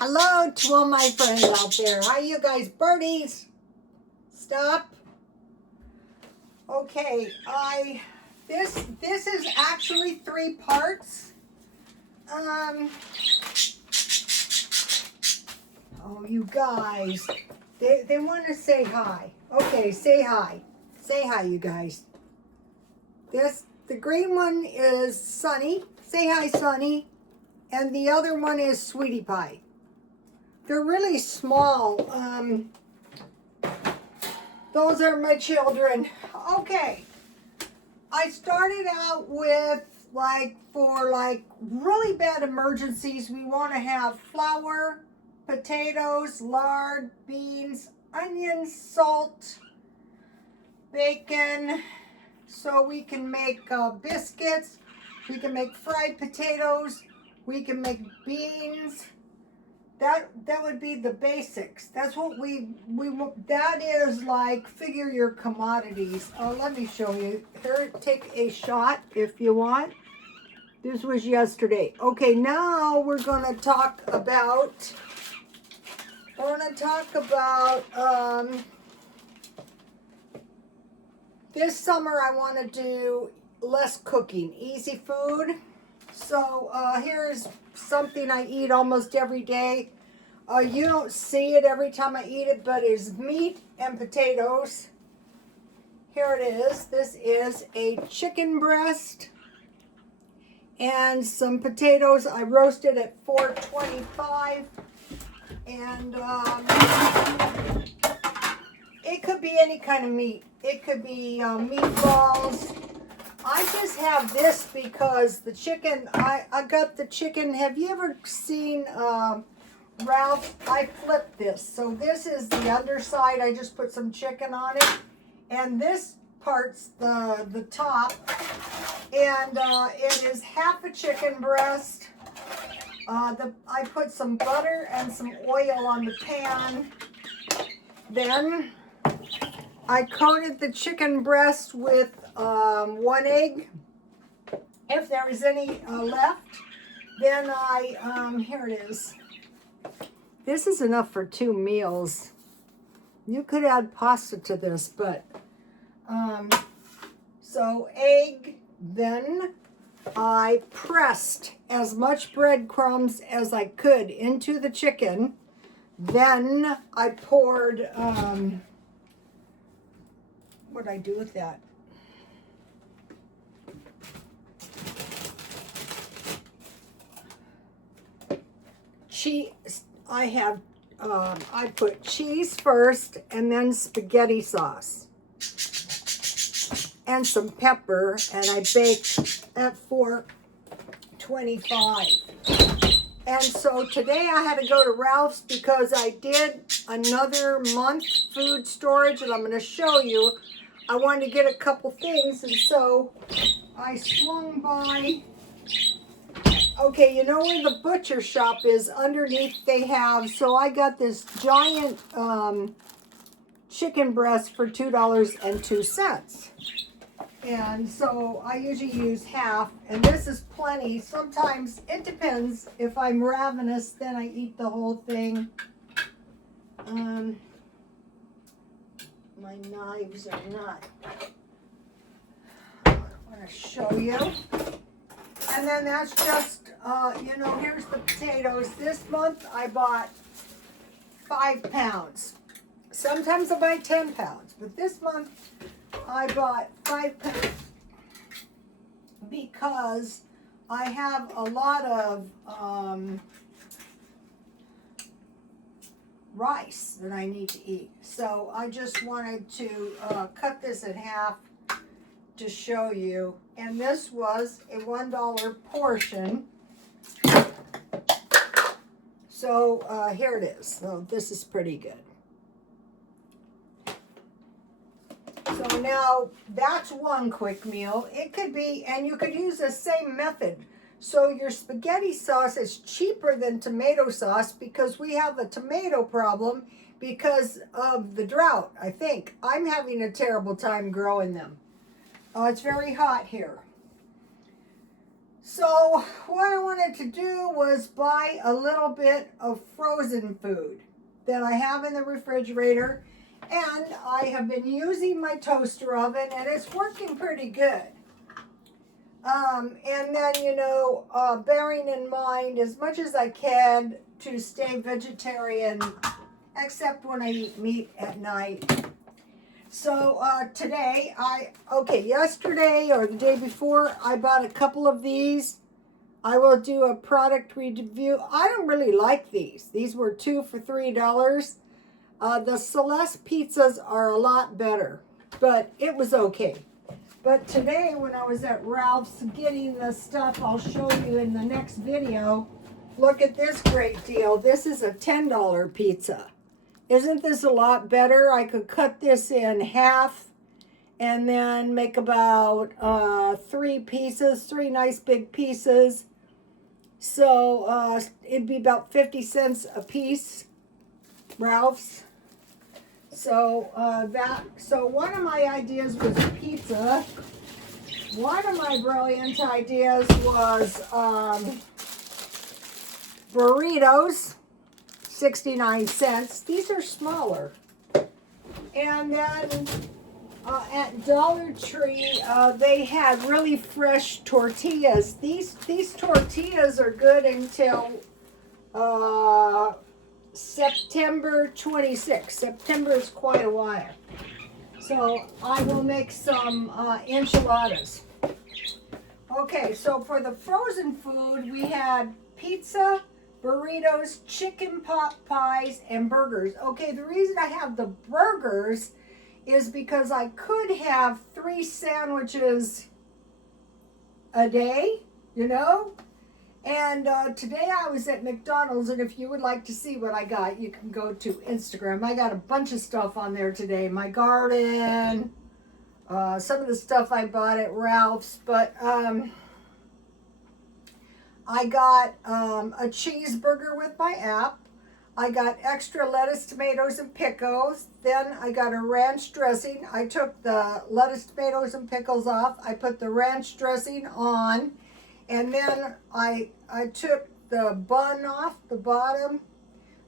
Hello to all my friends out there. How you guys, birdies? Stop. Okay, this is actually 3 parts. Oh, you guys, they want to say hi. Okay, say hi. Say hi, you guys. The green one is Sunny. Say hi, Sunny. And the other one is Sweetie Pie. They're really small. Those are my children. Okay. I started out with for really bad emergencies, we want to have flour, potatoes, lard, beans, onions, salt, bacon, so we can make biscuits, we can make fried potatoes, we can make beans. That would be the basics. That's what that is like, figure your commodities. Let me show you. Here, take a shot if you want. This was yesterday. Okay, now we're going to talk about, this summer I want to do less cooking, easy food. So here's something I eat almost every day. You don't see it every time I eat it, but it's meat and potatoes. Here it is. This is a chicken breast and some potatoes. I roasted at 425. And it could be any kind of meat. It could be meatballs. I just have this because the chicken, I got the chicken. Have you ever seen Ralph? I flipped this. So this is the underside. I just put some chicken on it. And this part's the top. And it is half a chicken breast. I put some butter and some oil on the pan. Then I coated the chicken breast with 1 egg, if there is any left. Then here it is. This is enough for 2 meals. You could add pasta to this, but so egg. Then I pressed as much breadcrumbs as I could into the chicken. Then I poured, what did I do with that? Cheese. I put cheese first and then spaghetti sauce and some pepper, and I baked at 425. And so today I had to go to Ralph's because I did another month food storage, and I'm going to show you. I wanted to get a couple things, and so I swung by. Okay, you know where the butcher shop is? Underneath they have, so I got this giant chicken breast for $2.02. And so I usually use half, and this is plenty. Sometimes it depends. If I'm ravenous, then I eat the whole thing. My knives are not. I want to show you. And then that's just, here's the potatoes. This month I bought 5 pounds. Sometimes I buy 10 pounds, but this month I bought 5 pounds because I have a lot of rice that I need to eat. So I just wanted to cut this in half to show you. And this was a $1 portion. So here it is. So this is pretty good. So now that's one quick meal. It could be, and you could use the same method. So your spaghetti sauce is cheaper than tomato sauce because we have a tomato problem because of the drought, I think. I'm having a terrible time growing them. Oh, it's very hot here. So what I wanted to do was buy a little bit of frozen food that I have in the refrigerator, and I have been using my toaster oven and it's working pretty good. And then, bearing in mind as much as I can to stay vegetarian, except when I eat meat at night. So today, yesterday or the day before, I bought a couple of these. I will do a product review. I don't really like these. These were 2 for $3. The Celeste pizzas are a lot better, but it was okay. But today, when I was at Ralph's getting the stuff I'll show you in the next video, look at this great deal. This is a $10 pizza. Isn't this a lot better? I could cut this in half and then make about 3 pieces, 3 nice big pieces. So it'd be about 50 cents a piece, Ralph's. So so one of my ideas was pizza. One of my brilliant ideas was burritos, 69 cents. These are smaller. And then at Dollar Tree, they had really fresh tortillas. These tortillas are good until September 26th. September is quite a while. So I will make some enchiladas. Okay, so for the frozen food, we had pizza, burritos, chicken pot pies, and burgers. Okay, the reason I have the burgers is because I could have 3 sandwiches a day, And today I was at McDonald's, and if you would like to see what I got, you can go to Instagram. I got a bunch of stuff on there today. My garden, some of the stuff I bought at Ralph's, but I got a cheeseburger with my app. I got extra lettuce, tomatoes, and pickles. Then I got a ranch dressing. I took the lettuce, tomatoes, and pickles off. I put the ranch dressing on. And then I took the bun off the bottom,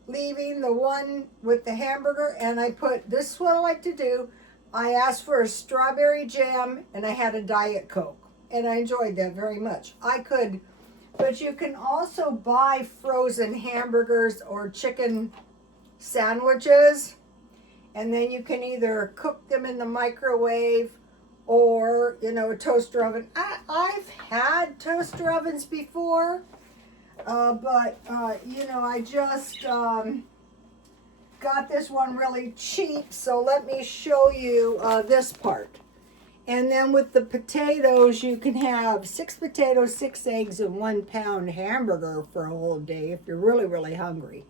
leaving the one with the hamburger. And I put, this is what I like to do. I asked for a strawberry jam, and I had a Diet Coke. And I enjoyed that very much. But you can also buy frozen hamburgers or chicken sandwiches, and then you can either cook them in the microwave or, a toaster oven. I've had toaster ovens before, but I just got this one really cheap, so let me show you this part. And then with the potatoes, you can have 6 potatoes, 6 eggs, and 1 pound hamburger for a whole day if you're really, really hungry.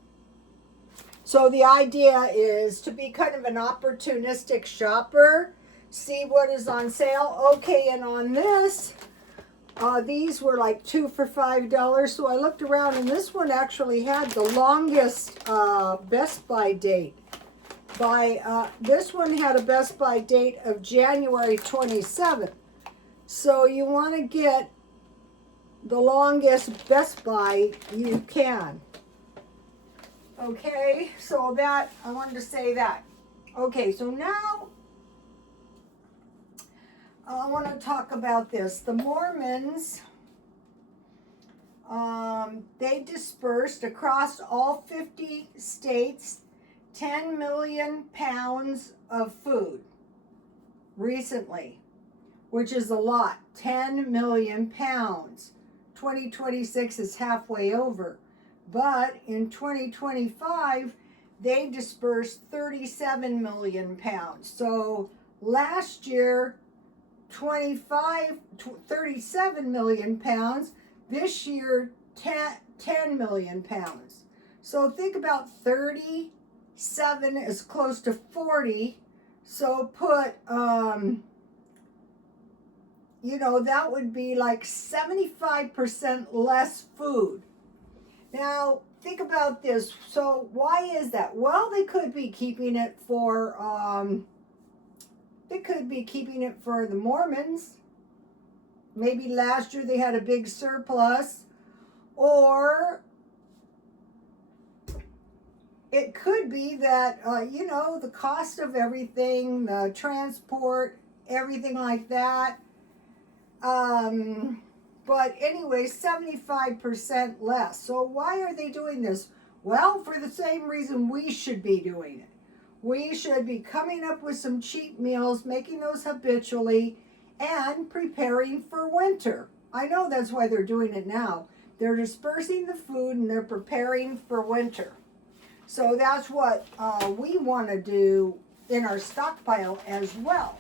So the idea is to be kind of an opportunistic shopper, see what is on sale. Okay, and on this, these were like 2 for $5. So I looked around, and this one actually had the longest Best Buy date. This one had a Best Buy date of January 27th. So you want to get the longest Best Buy you can. Okay, so that, I wanted to say that. Okay, so now I want to talk about this. The Mormons, they dispersed across all 50 states 10 million pounds of food recently, which is a lot. 10 million pounds. 2026 is halfway over. But in 2025, they dispersed 37 million pounds. So last year, 37 million pounds. This year, 10 million pounds. So think about 37 is close to 40. So put, that would be like 75% less food. Now, think about this. So why is that? Well, they could be keeping it for, the Mormons. maybe last year they had a big surplus, or it could be that, you know, the cost of everything, the transport, everything like that. But anyway, 75% less. So why are they doing this? Well, for the same reason we should be doing it. We should be coming up with some cheap meals, making those habitually, and preparing for winter. I know that's why they're doing it now. They're dispersing the food and they're preparing for winter. So that's what we want to do in our stockpile as well.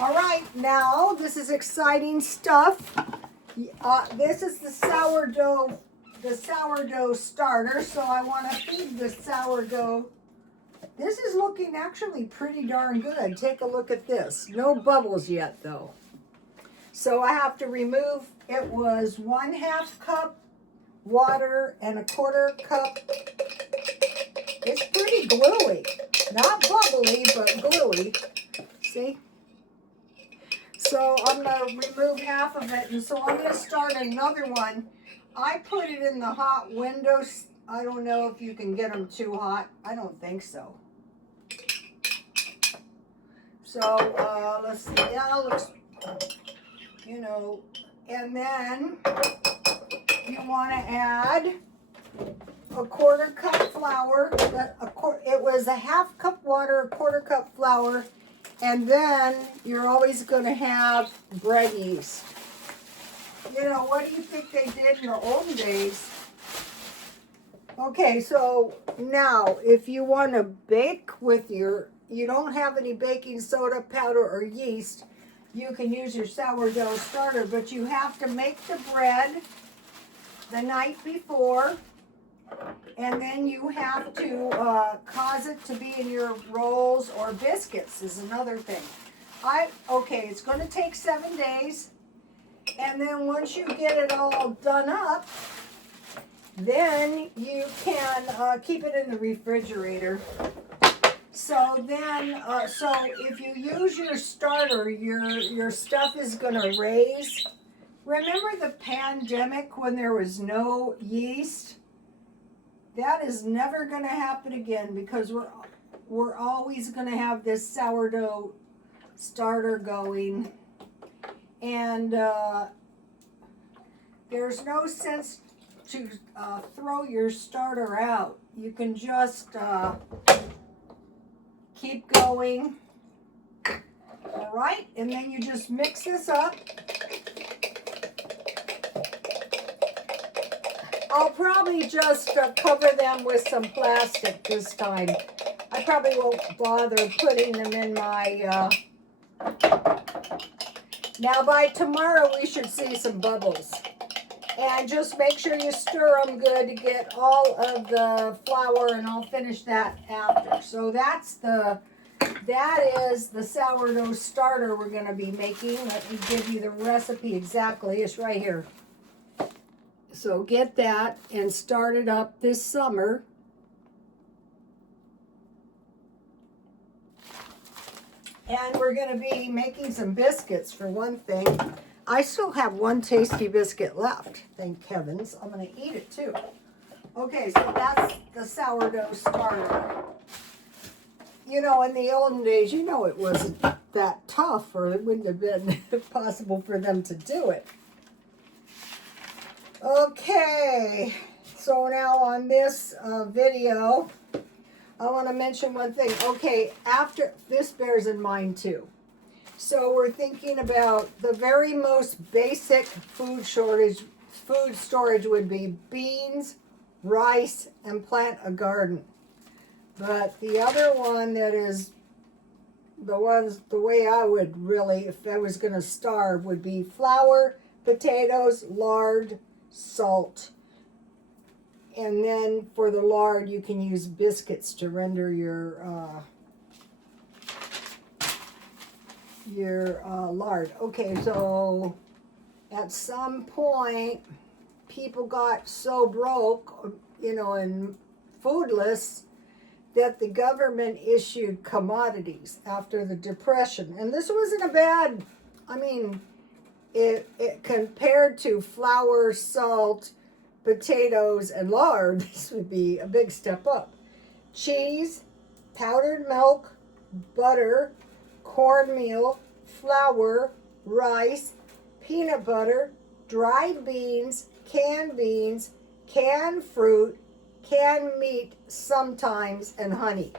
All right, now this is exciting stuff. This is the sourdough starter. So I want to feed the sourdough. This is looking actually pretty darn good. Take a look at this. No bubbles yet though. So I have to remove, it was 1/2 cup water and 1/4 cup. It's pretty gluey. Not bubbly, but gluey. See? So I'm going to remove half of it, and so I'm going to start another one. I put it in the hot windows. I don't know if you can get them too hot. I don't think so. So let's see. Now it looks, you know, and then you want to add a 1/4 cup flour. It was a 1/2 cup water, a 1/4 cup flour. And then you're always going to have bread yeast. You know, what do you think they did in the olden days? Okay, so now if you want to bake with you don't have any baking soda, powder, or yeast, you can use your sourdough starter, but you have to make the bread the night before. And then you have to cause it to be in your rolls or biscuits is another thing. Okay, it's going to take 7 days. And then once you get it all done up, then you can keep it in the refrigerator. So then, so if you use your starter, your stuff is going to raise. Remember the pandemic when there was no yeast? That is never going to happen again because we're always going to have this sourdough starter going. And there's no sense to throw your starter out. You can just keep going. All right, and then you just mix this up. I'll probably just cover them with some plastic this time. I probably won't bother putting them in my... Now by tomorrow we should see some bubbles. And just make sure you stir them good to get all of the flour, and I'll finish that after. So that is the sourdough starter we're going to be making. Let me give you the recipe exactly. It's right here. So get that and start it up this summer. And we're going to be making some biscuits for one thing. I still have one tasty biscuit left, thank heavens. I'm going to eat it too. Okay, so that's the sourdough starter. You know, in the olden days, you know, it wasn't that tough, or it wouldn't have been possible for them to do it. Okay, so now on this video, I want to mention one thing. Okay, after this bears in mind too. So we're thinking about the very most basic food storage would be beans, rice, and plant a garden. But the other one that is the way I would really, if I was going to starve, would be flour, potatoes, lard, salt. And then for the lard, you can use biscuits to render your lard. Okay, so at some point, people got so broke, you know, and foodless, that the government issued commodities after the Depression. And this wasn't a bad, I mean, it compared to flour, salt, potatoes, and lard, this would be a big step up. Cheese, powdered milk, butter, cornmeal, flour, rice, peanut butter, dried beans, canned fruit, canned meat sometimes, and honey.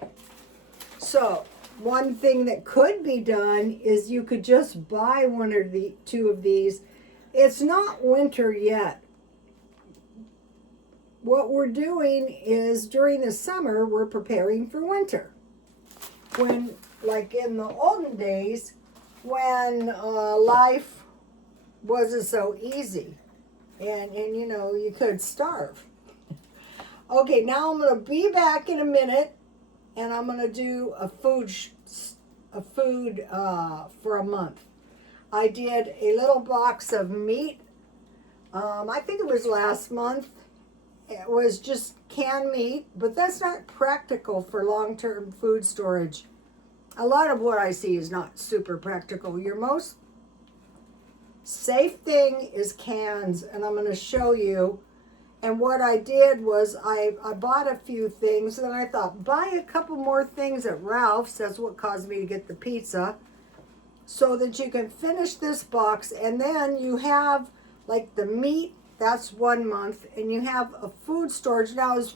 So one thing that could be done is you could just buy one or the two of these. It's not winter yet. What we're doing is during the summer, we're preparing for winter. When, like in the olden days, when life wasn't so easy and you know, you could starve. Okay, now I'm going to be back in a minute and I'm going to do a food for a month. I did a little box of meat. I think it was last month. It was just canned meat, but that's not practical for long-term food storage. A lot of what I see is not super practical. Your most safe thing is cans, and I'm going to show you. And what I did was I bought a few things, and I thought, buy a couple more things at Ralph's. That's what caused me to get the pizza, so that you can finish this box, and then you have like the meat. That's 1 month, and you have a food storage. Now, is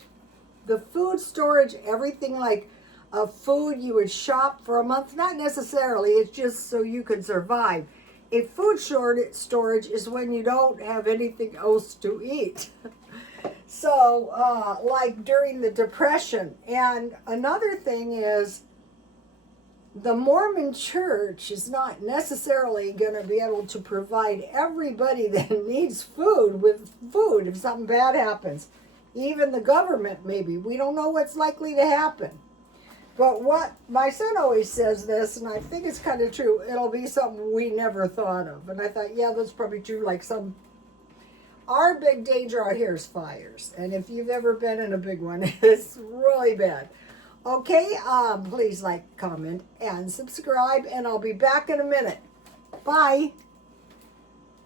the food storage everything like a food you would shop for a month? Not necessarily. It's just so you could survive. A food storage is when you don't have anything else to eat. So, like during the Depression. And another thing is, the Mormon church is not necessarily going to be able to provide everybody that needs food with food if something bad happens. Even the government, maybe. We don't know what's likely to happen. But what my son always says this, and I think it's kind of true, it'll be something we never thought of. And I thought, yeah, that's probably true. Like our big danger out here is fires. And if you've ever been in a big one, it's really bad. Okay, please like, comment, and subscribe, and I'll be back in a minute. Bye.